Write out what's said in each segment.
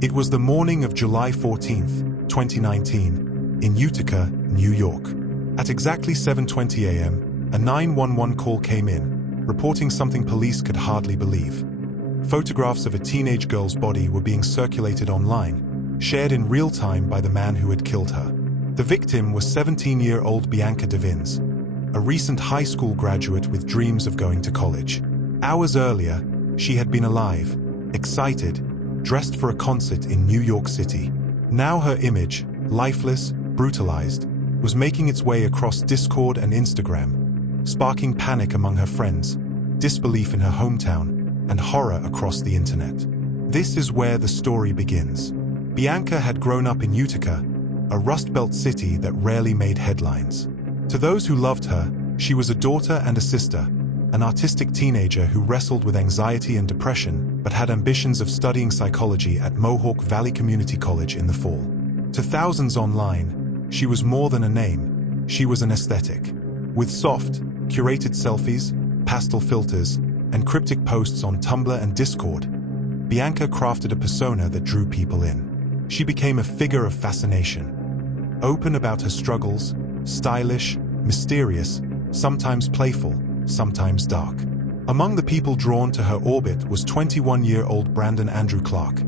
It was the morning of July 14th, 2019, in Utica, New York. At exactly 7:20 a.m., a 911 call came in, reporting something police could hardly believe. Photographs of a teenage girl's body were being circulated online, shared in real time by the man who had killed her. The victim was 17-year-old Bianca Devins, a recent high school graduate with dreams of going to college. Hours earlier, she had been alive, excited, dressed for a concert in New York City. Now her image, lifeless, brutalized, was making its way across Discord and Instagram, sparking panic among her friends, disbelief in her hometown, and horror across the internet. This is where the story begins. Bianca had grown up in Utica, a Rust Belt city that rarely made headlines. To those who loved her, she was a daughter and a sister, an artistic teenager who wrestled with anxiety and depression but had ambitions of studying psychology at Mohawk Valley Community College in the fall. To thousands online, she was more than a name, she was an aesthetic. With soft, curated selfies, pastel filters, and cryptic posts on Tumblr and Discord, Bianca crafted a persona that drew people in. She became a figure of fascination, open about her struggles, stylish, mysterious, sometimes playful, sometimes dark. Among the people drawn to her orbit was 21-year-old Brandon Andrew Clark,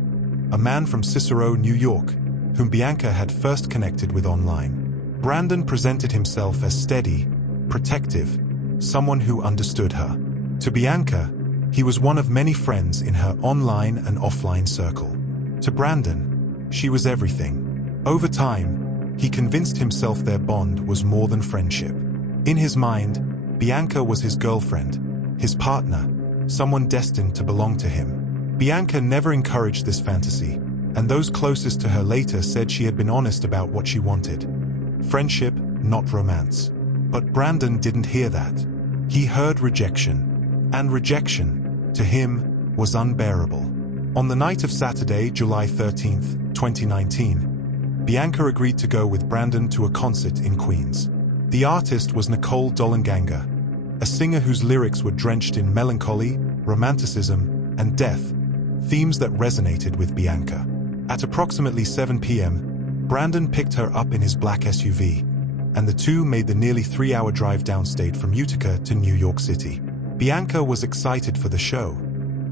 a man from Cicero, New York, whom Bianca had first connected with online. Brandon presented himself as steady, protective, someone who understood her. To Bianca, he was one of many friends in her online and offline circle. To Brandon, she was everything. Over time, he convinced himself their bond was more than friendship. In his mind, Bianca was his girlfriend, his partner, someone destined to belong to him. Bianca never encouraged this fantasy, and those closest to her later said she had been honest about what she wanted. Friendship, not romance. But Brandon didn't hear that. He heard rejection. And rejection, to him, was unbearable. On the night of Saturday, July 13th, 2019, Bianca agreed to go with Brandon to a concert in Queens. The artist was Nicole Dolanganga, a singer whose lyrics were drenched in melancholy, romanticism, and death, themes that resonated with Bianca. At approximately 7 p.m., Brandon picked her up in his black SUV, and the two made the nearly 3-hour drive downstate from Utica to New York City. Bianca was excited for the show,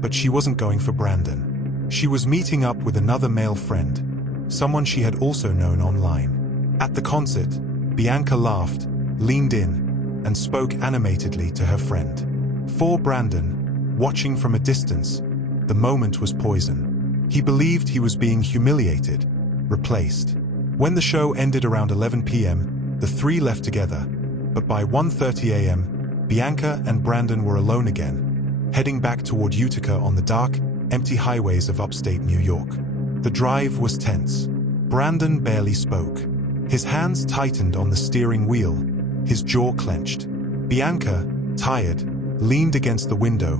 but she wasn't going for Brandon. She was meeting up with another male friend, someone she had also known online. At the concert, Bianca laughed, leaned in, and spoke animatedly to her friend. For Brandon, watching from a distance, the moment was poison. He believed he was being humiliated, replaced. When the show ended around 11 p.m., the three left together, but by 1:30 a.m., Bianca and Brandon were alone again, heading back toward Utica on the dark, empty highways of upstate New York. The drive was tense. Brandon barely spoke. His hands tightened on the steering wheel, his jaw clenched. Bianca, tired, leaned against the window,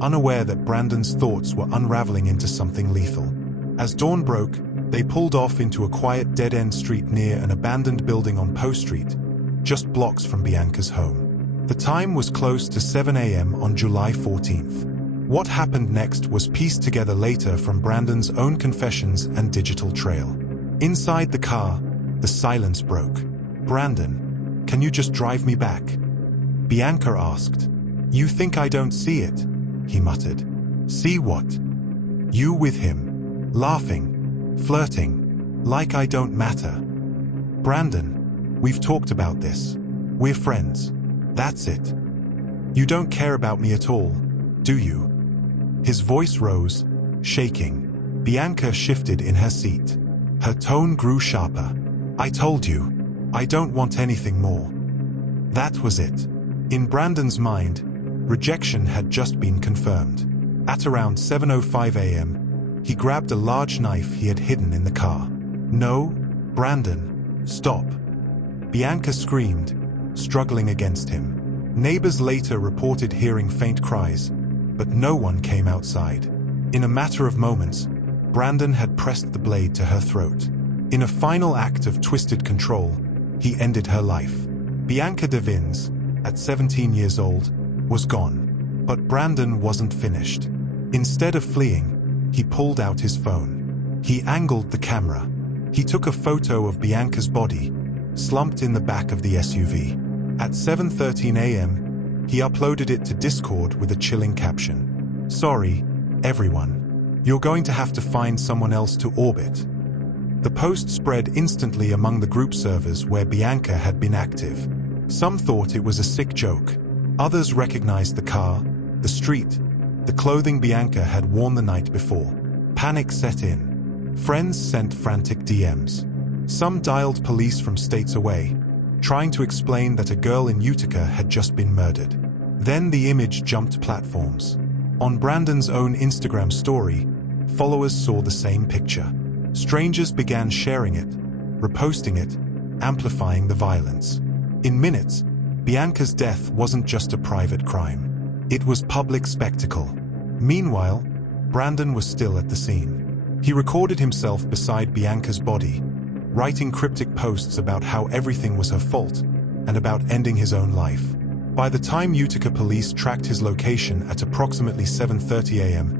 unaware that Brandon's thoughts were unraveling into something lethal. As dawn broke, they pulled off into a quiet dead-end street near an abandoned building on Poe Street, just blocks from Bianca's home. The time was close to 7 a.m. on July 14th. What happened next was pieced together later from Brandon's own confessions and digital trail. Inside the car, the silence broke. "Brandon, can you just drive me back?" Bianca asked. "You think I don't see it?" he muttered. "See what? You with him, laughing, flirting, like I don't matter." "Brandon, we've talked about this. We're friends. That's it. You don't care about me at all, do you?" His voice rose, shaking. Bianca shifted in her seat. Her tone grew sharper. "I told you, I don't want anything more." That was it. In Brandon's mind, rejection had just been confirmed. At around 7:05 a.m., he grabbed a large knife he had hidden in the car. "No, Brandon, stop!" Bianca screamed, struggling against him. Neighbors later reported hearing faint cries, but no one came outside. In a matter of moments, Brandon had pressed the blade to her throat. In a final act of twisted control, he ended her life. Bianca Devins, at 17 years old, was gone. But Brandon wasn't finished. Instead of fleeing, he pulled out his phone. He angled the camera. He took a photo of Bianca's body, slumped in the back of the SUV. At 7:13 a.m., he uploaded it to Discord with a chilling caption. "Sorry, everyone. You're going to have to find someone else to orbit." The post spread instantly among the group servers where Bianca had been active. Some thought it was a sick joke. Others recognized the car, the street, the clothing Bianca had worn the night before. Panic set in. Friends sent frantic DMs. Some dialed police from states away, trying to explain that a girl in Utica had just been murdered. Then the image jumped platforms. On Brandon's own Instagram story, followers saw the same picture. Strangers began sharing it, reposting it, amplifying the violence. In minutes, Bianca's death wasn't just a private crime. It was public spectacle. Meanwhile, Brandon was still at the scene. He recorded himself beside Bianca's body, writing cryptic posts about how everything was her fault and about ending his own life. By the time Utica police tracked his location at approximately 7:30 a.m.,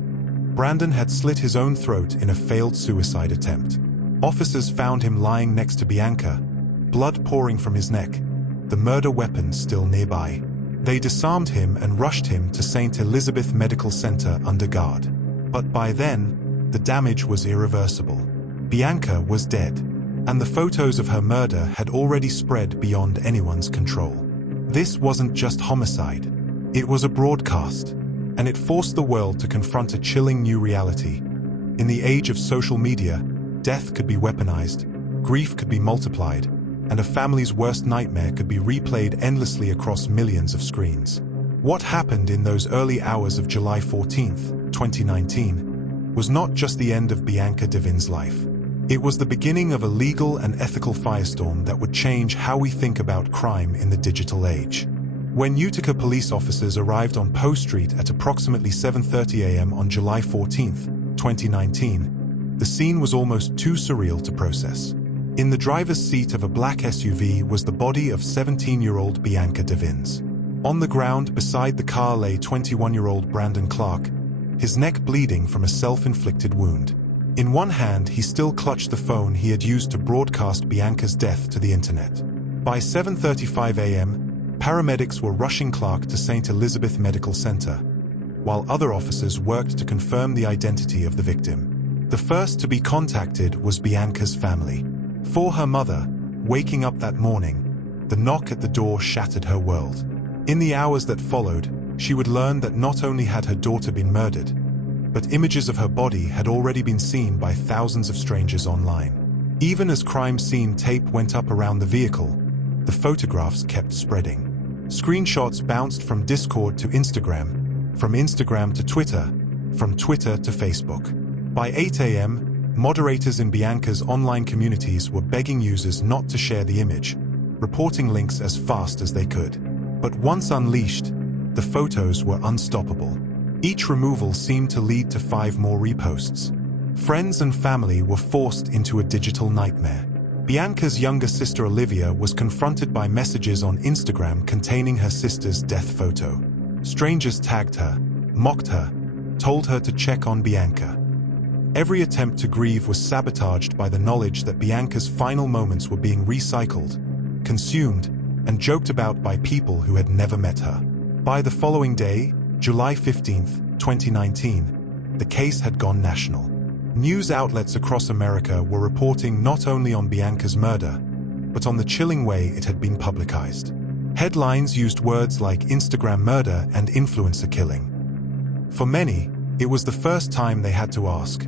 Brandon had slit his own throat in a failed suicide attempt. Officers found him lying next to Bianca, blood pouring from his neck, the murder weapon still nearby. They disarmed him and rushed him to St. Elizabeth Medical Center under guard. But by then, the damage was irreversible. Bianca was dead, and the photos of her murder had already spread beyond anyone's control. This wasn't just homicide. It was a broadcast, and it forced the world to confront a chilling new reality. In the age of social media, death could be weaponized, grief could be multiplied, and a family's worst nightmare could be replayed endlessly across millions of screens. What happened in those early hours of July 14th, 2019, was not just the end of Bianca Devins' life. It was the beginning of a legal and ethical firestorm that would change how we think about crime in the digital age. When Utica police officers arrived on Poe Street at approximately 7:30 a.m. on July 14th, 2019, the scene was almost too surreal to process. In the driver's seat of a black SUV was the body of 17-year-old Bianca Devins. On the ground beside the car lay 21-year-old Brandon Clark, his neck bleeding from a self-inflicted wound. In one hand, he still clutched the phone he had used to broadcast Bianca's death to the internet. By 7:35 a.m., paramedics were rushing Clark to St. Elizabeth Medical Center, while other officers worked to confirm the identity of the victim. The first to be contacted was Bianca's family. For her mother, waking up that morning, the knock at the door shattered her world. In the hours that followed, she would learn that not only had her daughter been murdered, but images of her body had already been seen by thousands of strangers online. Even as crime scene tape went up around the vehicle, the photographs kept spreading. Screenshots bounced from Discord to Instagram, from Instagram to Twitter, from Twitter to Facebook. By 8 a.m., moderators in Bianca's online communities were begging users not to share the image, reporting links as fast as they could. But once unleashed, the photos were unstoppable. Each removal seemed to lead to 5 more reposts. Friends and family were forced into a digital nightmare. Bianca's younger sister Olivia was confronted by messages on Instagram containing her sister's death photo. Strangers tagged her, mocked her, told her to check on Bianca. Every attempt to grieve was sabotaged by the knowledge that Bianca's final moments were being recycled, consumed, and joked about by people who had never met her. By the following day, July 15th, 2019, the case had gone national. News outlets across America were reporting not only on Bianca's murder, but on the chilling way it had been publicized. Headlines used words like Instagram murder and influencer killing. For many, it was the first time they had to ask,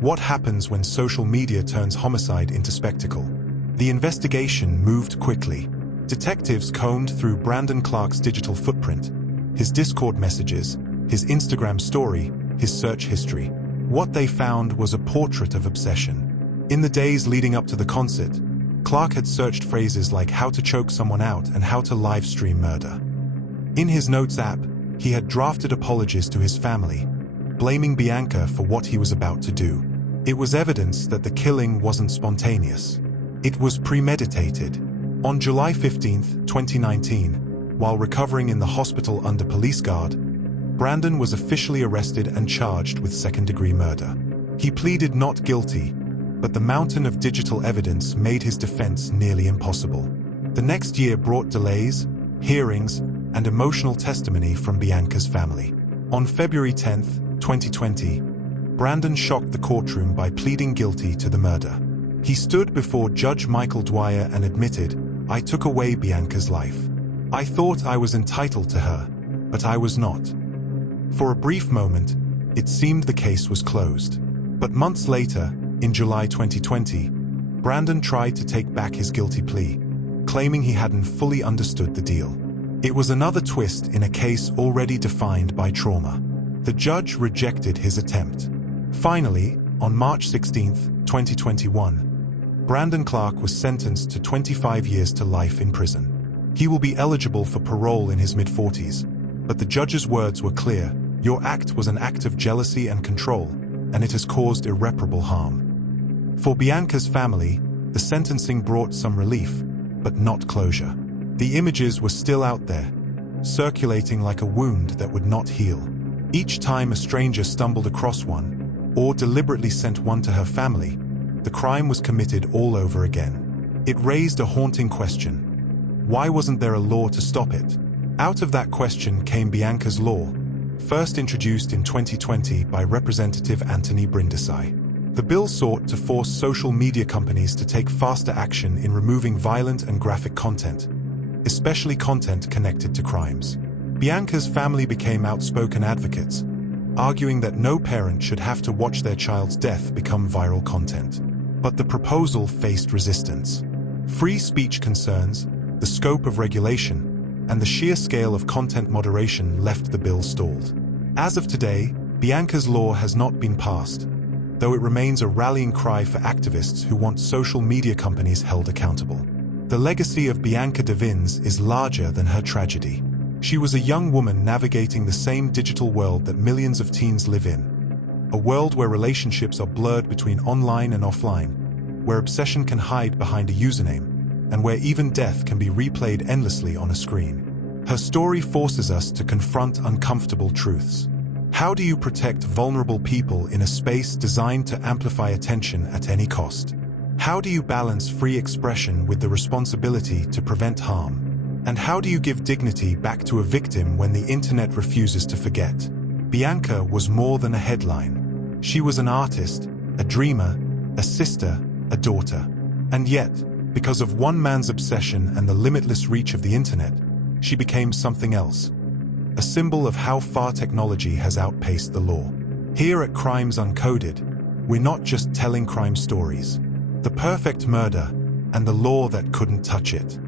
what happens when social media turns homicide into spectacle? The investigation moved quickly. Detectives combed through Brandon Clark's digital footprint, his Discord messages, his Instagram story, his search history. What they found was a portrait of obsession. In the days leading up to the concert, Clark had searched phrases like how to choke someone out and how to live stream murder. In his Notes app, he had drafted apologies to his family, blaming Bianca for what he was about to do. It was evidence that the killing wasn't spontaneous. It was premeditated. On July 15th, 2019, while recovering in the hospital under police guard, Brandon was officially arrested and charged with second-degree murder. He pleaded not guilty, but the mountain of digital evidence made his defense nearly impossible. The next year brought delays, hearings, and emotional testimony from Bianca's family. On February 10, 2020, Brandon shocked the courtroom by pleading guilty to the murder. He stood before Judge Michael Dwyer and admitted, "I took away Bianca's life. I thought I was entitled to her, but I was not." For a brief moment, it seemed the case was closed. But months later, in July 2020, Brandon tried to take back his guilty plea, claiming he hadn't fully understood the deal. It was another twist in a case already defined by trauma. The judge rejected his attempt. Finally, on March 16, 2021, Brandon Clark was sentenced to 25 years to life in prison. He will be eligible for parole in his mid-40s, but the judge's words were clear: "Your act was an act of jealousy and control, and it has caused irreparable harm." For Bianca's family, the sentencing brought some relief, but not closure. The images were still out there, circulating like a wound that would not heal. Each time a stranger stumbled across one, or deliberately sent one to her family, the crime was committed all over again. It raised a haunting question. Why wasn't there a law to stop it? Out of that question came Bianca's Law, first introduced in 2020 by Representative Anthony Brindisi. The bill sought to force social media companies to take faster action in removing violent and graphic content, especially content connected to crimes. Bianca's family became outspoken advocates, arguing that no parent should have to watch their child's death become viral content. But the proposal faced resistance. Free speech concerns, the scope of regulation, and the sheer scale of content moderation left the bill stalled. As of today, Bianca's Law has not been passed, though it remains a rallying cry for activists who want social media companies held accountable. The legacy of Bianca Devins is larger than her tragedy. She was a young woman navigating the same digital world that millions of teens live in. A world where relationships are blurred between online and offline, where obsession can hide behind a username, and where even death can be replayed endlessly on a screen. Her story forces us to confront uncomfortable truths. How do you protect vulnerable people in a space designed to amplify attention at any cost? How do you balance free expression with the responsibility to prevent harm? And how do you give dignity back to a victim when the internet refuses to forget? Bianca was more than a headline. She was an artist, a dreamer, a sister, a daughter. And yet, because of one man's obsession and the limitless reach of the internet, she became something else. A symbol of how far technology has outpaced the law. Here at Crimes Uncoded, we're not just telling crime stories, the perfect murder, and the law that couldn't touch it.